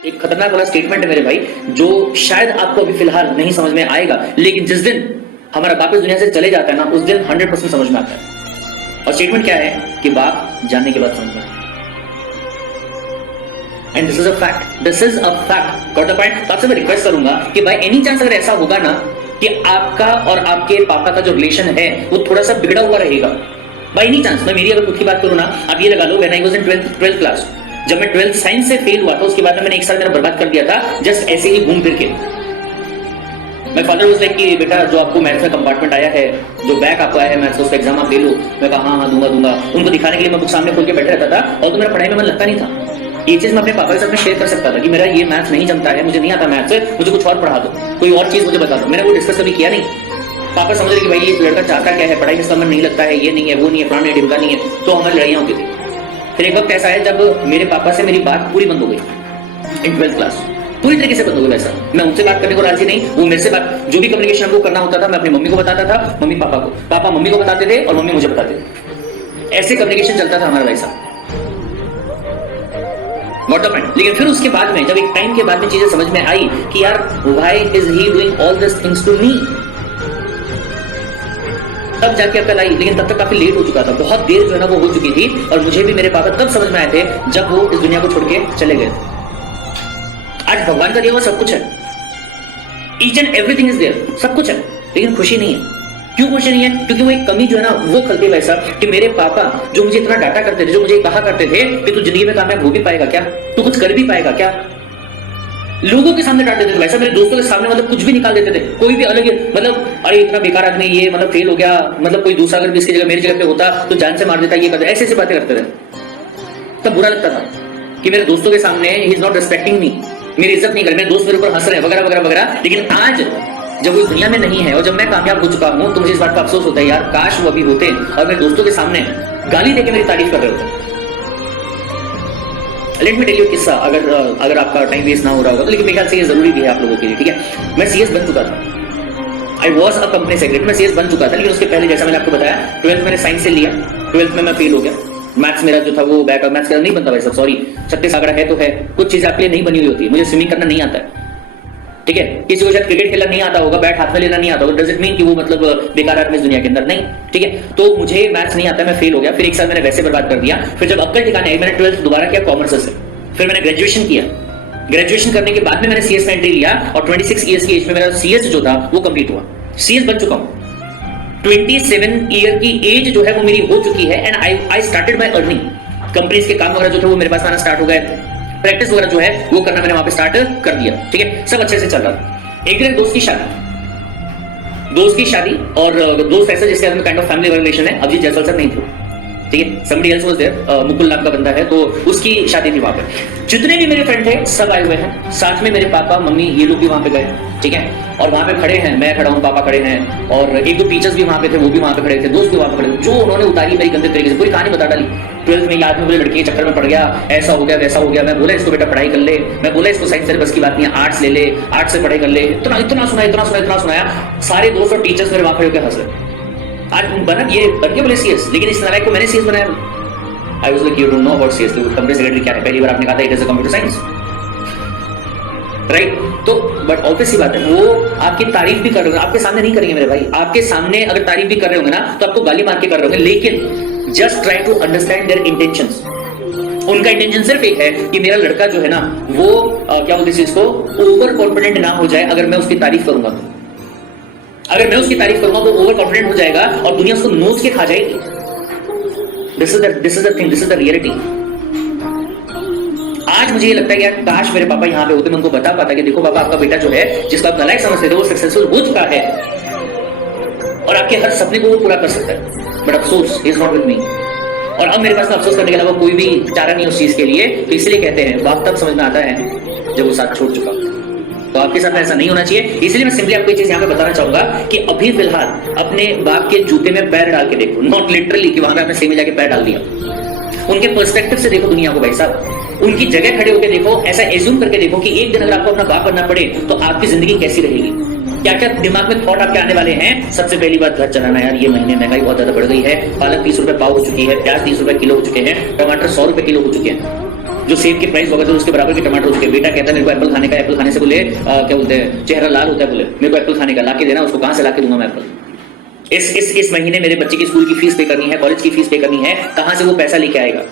एक खतरनाक वाला स्टेटमेंट है मेरे भाई, जो शायद आपको अभी फिलहाल नहीं समझ में आएगा, लेकिन जिस दिन हमारा बाप इस दुनिया से चले जाता है ना, उस दिन 100% समझ में आता है। और स्टेटमेंट क्या है कि बाप जानने के बाद समझ में आता है। And this is a fact, this is a fact. Got the point? तो आपसे मैं रिक्वेस्ट करूंगा कि बाय एनी चांस अगर ऐसा होगा ना कि आपका और आपके पापा का जो रिलेशन है वो थोड़ा सा बिगड़ा हुआ रहेगा, बाय एनी चांस, मैं मेरी अगर खुद की बात करूं ना, आप ये लगा लो, when I was in 12th class, जब मैं 12th साइंस से फेल हुआ था, उसके बाद में मैंने एक साल मेरा बर्बाद कर दिया था जस्ट ऐसे ही घूम फिर के। मैं फादर वाज लाइक कि बेटा जो आपको मैथ्स का कंपार्टमेंट आया है, जो बैक आपको आया है मैथ्स का, उसका एग्जाम आप दे लो। मैं कहा हाँ दूंगा। उनको दिखाने के लिए मैं बुक सामने खोल के बैठा रहता था, और तो मेरा पढ़ाई में मन लगता नहीं था। ये चीज मैं अपने पापा के साथ में शेयर कर सकता था कि मेरा ये मैथ्स नहीं जमता है, मुझे नहीं आता मैथ्स, मुझे कुछ और पढ़ा दो, कोई और चीज मुझे बता दो। मैंने वो डिस्कस कभी किया नहीं। पापा समझ रहे कि भाई ये लड़का चाहता क्या है, पढ़ाई में समझ नहीं लगता है, ये नहीं है, वो नहीं है, फलाना ढिमका नहीं है, तो हमारी लड़ाइयां होती थी। फिर एक वक्त ऐसा है जब मेरे पापा से मेरी बात पूरी बंद हो गई इन 12th क्लास, पूरी तरीके से बंद हो गई। वैसा मैं उनसे बात करने को राजी नहीं, वो मेरे से बात, जो भी कम्युनिकेशन हमको करना होता था मैं अपनी मम्मी को बताता था, मम्मी पापा को, पापा मम्मी को बताते थे और मम्मी मुझे बताते थे। ऐसे कम्युनिकेशन चलता था हमारा वैसा। Got the point? लेकिन फिर उसके बाद में जब एक टाइम के बाद में चीजें समझ में आई कि यार why is he doing all these things to me, तब जाके अकल आई। लेकिन तब तक काफी लेट हो चुका था, बहुत देर जो है ना वो हो चुकी थी, और मुझे भी मेरे पापा तब समझ में आए थे जब वो इस दुनिया को छोड़ के चले गए थे। आज भगवान का दिया हुआ सब कुछ है, each and everything is there, सब कुछ है, लेकिन खुशी नहीं है। क्यों खुशी नहीं है? क्योंकि वो एक कमी जो है ना वो खलती है वैसा कि मेरे पापा जो मुझे इतना डांटा करते थे, जो मुझे कहा करते थे कि तू जिंदगी में कामयाब हो भी पाएगा क्या, तू कुछ कर भी पाएगा क्या, लोगों के सामने डांट देते थे वैसा, मेरे दोस्तों के सामने मतलब कुछ भी निकाल देते थे, कोई भी अलग, मतलब अरे इतना बेकार आदमी ये, मतलब फेल हो गया, मतलब कोई दूसरा अगर इसकी जगह मेरी जगह पे होता तो जान से मार देता, ये करता, ऐसी बातें करते थे। तब बुरा लगता था कि मेरे दोस्तों के सामने ही इज नॉट रिस्पेक्टिंग मी, मेरी इज्जत नहीं कर, मेरे दोस्त मेरे ऊपर हंस रहे हैं वगैरह वगैरह वगैरह। लेकिन आज जब वो इस दुनिया में नहीं है और जब मैं कामयाब हो चुका हूं, तो मुझे इस बात का अफसोस होता है यार काश वो अभी होते और मेरे दोस्तों के सामने गाली देके मेरी तारीफ कर रहे होते। लेट मी टेल यू किस्सा, अगर आपका टाइम वेस्ट ना हो रहा होगा तो, लेकिन मेरे ख्याल से ये जरूरी भी है आप लोगों के लिए, ठीक है। मैं सीएस बन चुका था, I was a company secretary, मैं सीएस बन चुका था, लेकिन उसके पहले जैसा मैंने आपको बताया 12th मैंने साइंस से लिया, 12th में मैं फेल हो गया। मैथ्स मेरा जो था वो बैक, मैथ्स का नहीं बनता भाई सब, सॉरी, छत्तीस आंकड़ा है तो है, कुछ चीजें आपके लिए नहीं बनी हुई होती। मुझे स्विमिंग करना नहीं आता है, ठीक है, किसी को शायद क्रिकेट खेलना नहीं आता होगा, बैट हाथ में लेना नहीं आता होगा, डज इट मीन कि वो मतलब बेकार आदमी इस दुनिया के अंदर, नहीं, ठीक है। तो मुझे मैथ्स नहीं आता, मैं फेल हो गया, फिर एक साल मैंने वैसे बर्बाद कर दिया। फिर जब अक्ल ठिकाने आई, मैंने 12th दोबारा किया कॉमर्स से, फिर मैंने ग्रेजुएशन किया, ग्रेजुएशन करने के बाद में मैंने सीएस में एंट्री लिया, और 26 ईयर्स की एज में मेरा सीएस जो था वो कंप्लीट हुआ, सीएस बन चुका हूं। 27 ईयर की एज जो है वो मेरी हो चुकी है, and I started my earning. Companies के काम वगैरह जो थे वो मेरे पास आना स्टार्ट हो गए, प्रैक्टिस वगैरह जो है वो करना मैंने वहां पे स्टार्ट कर दिया, ठीक है, सब अच्छे से चल रहा था। एक दिन दोस्त की शादी, और दोस्त ऐसा जिससे हम काइंड ऑफ फैमिली रिलेशन है, अभिजीत जायसवाल सर नहीं थे, ठीक है, somebody else was there, Mukul नाम का बंदा है, तो उसकी शादी थी वहां पे। जितने भी मेरे फ्रेंड थे सब आए हुए हैं, साथ में मेरे पापा मम्मी ये लोग भी वहां पे गए, ठीक है, और वहां पे खड़े हैं, मैं खड़ा हूं, पापा खड़े हैं, और एक दो टीचर्स भी वहां पे थे, वो भी वहां पे खड़े थे, दोस्त भी वहां पे खड़े थे। जो उन्होंने उतारी मेरी गंदे तरीके से पूरी कहानी बता डाली। 12th में याद में मुझे लड़की के चक्कर में पड़ गया, ऐसा हो गया वैसा हो गया, मैं बोला इसको बेटा पढ़ाई कर ले, मैं बोला इसको साइंस से बस की बात नहीं है, आर्ट्स ले ले, आर्ट्स से पढ़ाई कर ले, इतना सुनाया। सारे दोस्त और टीचर्स मेरे वहां पे होकर हंस रहे। आज बना ये बन के बोले सीएस, लेकिन इस नालायक को मैंने सीएस बनाया। I was like you don't know about CS, company secretary क्या है, पहली बार आपने कहा था it is a computer science, right. तो बट ऑब्वियस सी बात है, वो आपकी तारीफ भी कर रहे होंगे, आपके सामने नहीं करेंगे मेरे भाई, आपके सामने अगर तारीफ भी कर रहे होंगे ना तो आपको गाली मार के कर रहे होंगे, लेकिन just try to understand their intentions. उनका इंटेंशन सिर्फ एक है कि मेरा लड़का जो है ना वो क्या बोलते हैं इसको, ओवर कॉन्फिडेंट ना हो जाए। अगर मैं उसकी तारीफ करूंगा तो, अगर मैं उसकी तारीफ करूंगा तो ओवर कॉन्फिडेंट हो जाएगा और दुनिया उसको नोच के खा जाएगी। This is the thing, this is the reality. आज मुझे ये लगता है यार काश मेरे पापा यहाँ पे होते, मैं उनको बता पाता कि देखो पापा आपका बेटा जो है जिसको आप नालायक समझते थे वो सक्सेसफुल हो चुका है और आपके हर सपने को वो पूरा कर सकता है, बट अफसोस ही इज नॉट विद मी। और अब मेरे पास ना अफसोस करने के अलावा कोई भी चारा नहीं उस चीज के लिए, तो इसलिए कहते हैं बाप तब समझ में आता है जब वो साथ छोड़ चुका। तो आपके साथ ऐसा नहीं होना चाहिए, इसलिए मैं सिंपली आपको ये चीज यहाँ पे बताना चाहूंगा कि अभी फिलहाल अपने बाप के जूते में पैर डाल के देखो, नॉट लिटरली कि वहां पे आपने सेम जाके पैर डाल दिया, उनके पर्सपेक्टिव से देखो दुनिया को भाई साहब, उनकी जगह खड़े होकर देखो, ऐसा एज्यूम करके देखो कि एक दिन अगर आपको अपना बाप बनना पड़े तो आपकी जिंदगी कैसी रहेगी, क्या क्या दिमाग में थॉट आपके आने वाले हैं। सबसे पहली बात घर चलाना, यार ये महीने महंगाई बहुत ज्यादा बढ़ गई है, पालक 30 रुपए पाव हो चुकी है, प्याज 30 रुपए किलो हो चुके हैं, टमाटर 100 रुपए किलो हो चुके हैं, जो सेब के प्राइस वगैरह उसके बराबर के टमाटर उसके। बेटा कहता है मेरे को एप्पल खाने का, एप्पल खाने से बोले क्या बोलते हैं, चेहरा लाल होता है, बोले मेरे को एप्पल खाने का ला के देना, उसको कहां से ला के दूंगा मैं एप्पल। इस महीने मेरे बच्चे की स्कूल की फीस पे करनी है, कॉलेज की फीस पे करनी है, कहां से वो पैसा लेके आएगा।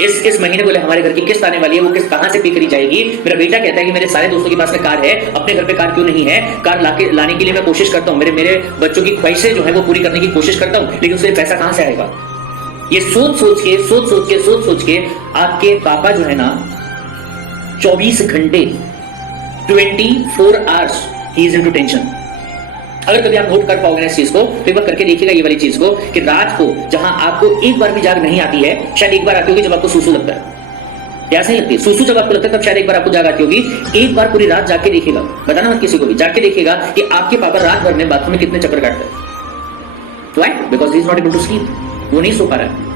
इस महीने बोले हमारे घर की किस्त आने वाली है, वो किस्त कहां से पे करी जाएगी। मेरा बेटा कहता है कि मेरे सारे दोस्तों के पास में कार है, अपने घर पे कार क्यों नहीं है। कार लाने के लिए मैं कोशिश करता हूं, मेरे बच्चों की ख्वाहिशें जो है वो पूरी करने की कोशिश करता हूं, लेकिन उसके लिए पैसा कहां से आएगा। ये सोच के आपके पापा जो है ना 24 घंटे 24 hours he is into tension. अगर कभी आप नोट कर पाओगे इस चीज को तो एक बार करके देखिएगा ये वाली चीज को, कि रात को जहां आपको एक बार भी जाग नहीं आती है, शायद एक बार आती होगी जब आपको सूसू लगता है, प्यास नहीं लगती, सूसू जब आपको लगता है तब शायद एक बार आपको जाग आती होगी। एक बार पूरी रात जाग के देखिएगा, बताना मत किसी को भी, जाग के देखिएगा कि आपके पापा रात भर में बाथरूम में कितने चक्कर काटते हैं। Why? Because he is not able to sleep, वो नहीं सो पा रहा है।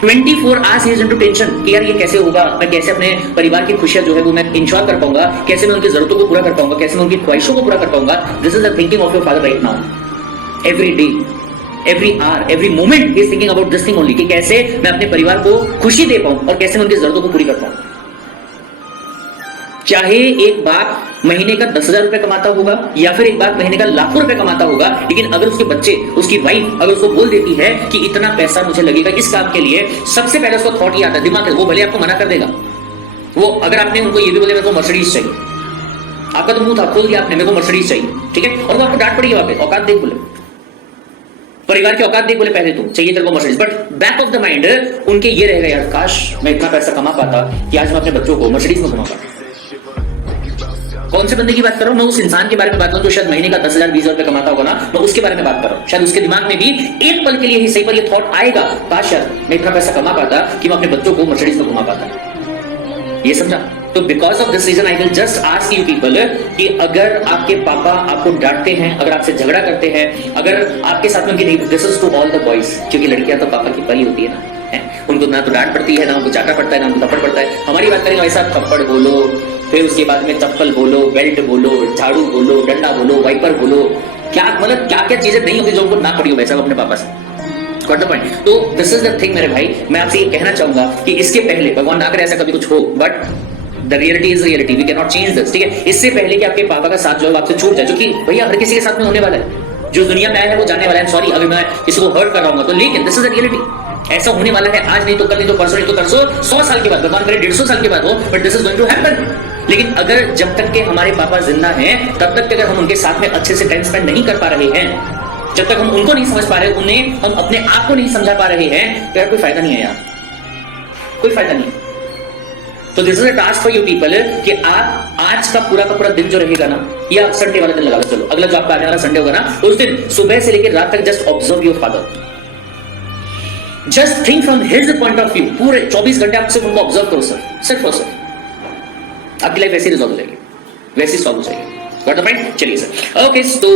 24 आवर्स इज इनटू टेंशन कि यार ये कैसे होगा, मैं कैसे अपने परिवार की खुशियां जो है वो मैं इंश्योर कर पाऊंगा, कैसे मैं उनकी जरूरतों को पूरा कर पाऊंगा, कैसे मैं उनकी ख्वाहिशों को पूरा कर पाऊंगा। This is the thinking of your father right now. Every day, every hour, every moment he is thinking about this thing only, कि कैसे मैं अपने परिवार को खुशी दे पाऊं और कैसे मैं उनकी जरूरतों को पूरी कर पाऊं। चाहे एक बाप महीने का 10,000 रुपए कमाता होगा या फिर एक बाप महीने का लाखों रुपए कमाता होगा, लेकिन अगर उसके बच्चे, उसकी वाइफ अगर उसको बोल देती है कि इतना पैसा मुझे लगेगा इस काम के लिए, सबसे पहले उसको थॉट ये आता है दिमाग में, वो भले आपको मना कर देगा। वो अगर आपने उनको ये भी बोले मेरे को मर्सिडीज चाहिए, आपका तो मुंह था, खोल दिया आपने मेरे को मर्सिडीज चाहिए, ठीक है, और वो आपको डांट पड़ेगी वहां पे, औकात देख बोले, परिवार की औकात देख बोले पहले तो चाहिए तेरे को Mercedes, but back of the mind उनके ये रहेगा यार काश मैं इतना पैसा कमा पाता कि आज मैं अपने बच्चों को मर्सिडीज में घुमा पाता। कौन से बंदे की बात कर रहा हूं मैं? उस इंसान के बारे में बात कर रहा हूं जो शायद महीने का 10,000 20,000 रुपए कमाता होगा ना, मैं उसके बारे में बात कर रहा हूं। शायद उसके दिमाग में भी एक पल के लिए ही सही पर ये थॉट आएगा, काश यार मैं इतना पैसा कमा पाता कि मैं अपने बच्चों को मर्सिडीज में घुमा पाता। ये समझा? तो because of this reason I will just ask you people कि अगर आपके पापा आपको डांटते हैं, अगर आपसे झगड़ा करते हैं, अगर आपके साथ में उनकी नहीं, this is to all the boys, क्योंकि लड़कियां तो पापा की परी होती है ना, उनको ना तो डांट पड़ती है, ना उनको चाटा पड़ता है, ना उनको थप्पड़ पड़ता है। हमारी बात करेंगे वैसा थप्पड़ बोलो, फिर उसके बाद में चप्पल बोलो, बेल्ट बोलो, झाड़ू बोलो, डंडा बोलो, वाइपर बोलो, क्या मतलब क्या क्या चीजें नहीं होती जो उनको ना पड़ी हो वैसा अपने पापा से। Got the point? तो दिस इज द थिंग मेरे भाई, मैं आपसे ये कहना चाहूंगा कि इसके पहले, भगवान ना करे ऐसा कभी कुछ हो, but the reality is reality, we can not change this, ठीक है। इससे पहले कि आपके पापा का साथ जो है आपसे छूट जाए, जो कि भैया हर किसी के साथ में होने वाला है, जो दुनिया में आया है वो जाने वाला है, सॉरी अभी मैं किसी को हर्ट कर रहा हूँ तो, लेकिन दिस इज द रियलिटी, ऐसा होने वाला है, आज नहीं तो कल, नहीं तो परसों, नहीं तो तरसों, 100 साल के बाद, भगवान करे 150 साल के बाद हो, but this is going to happen. लेकिन अगर जब तक के हमारे पापा जिंदा हैं तब तक अगर हम उनके साथ में अच्छे से टाइम स्पेंड नहीं कर पा रहे हैं, जब तक हम उनको नहीं समझ पा रहे, उन्हें हम अपने आप को नहीं समझा पा रहे हैं, तो यार कोई फायदा नहीं है यार, कोई फायदा नहीं। तो this is a task for you people कि आप आज का पूरा दिन जो रहेगा ना, या संडे वाला दिन लगा लो, चलो अगला जो आपका आने वाला संडे होगा ना, उस दिन सुबह से लेकर रात तक just observe your father, just think from his point of view, पूरे 24 घंटे आप सिर्फ उनको ऑब्जर्व करो सर, सिर्फ और सिर्फ, आपकी लाइफ वैसी रिजॉल्व हो जाएगी, वैसी सॉल्व हो जाएगी। Got the point? चलिए सर, ओके। तो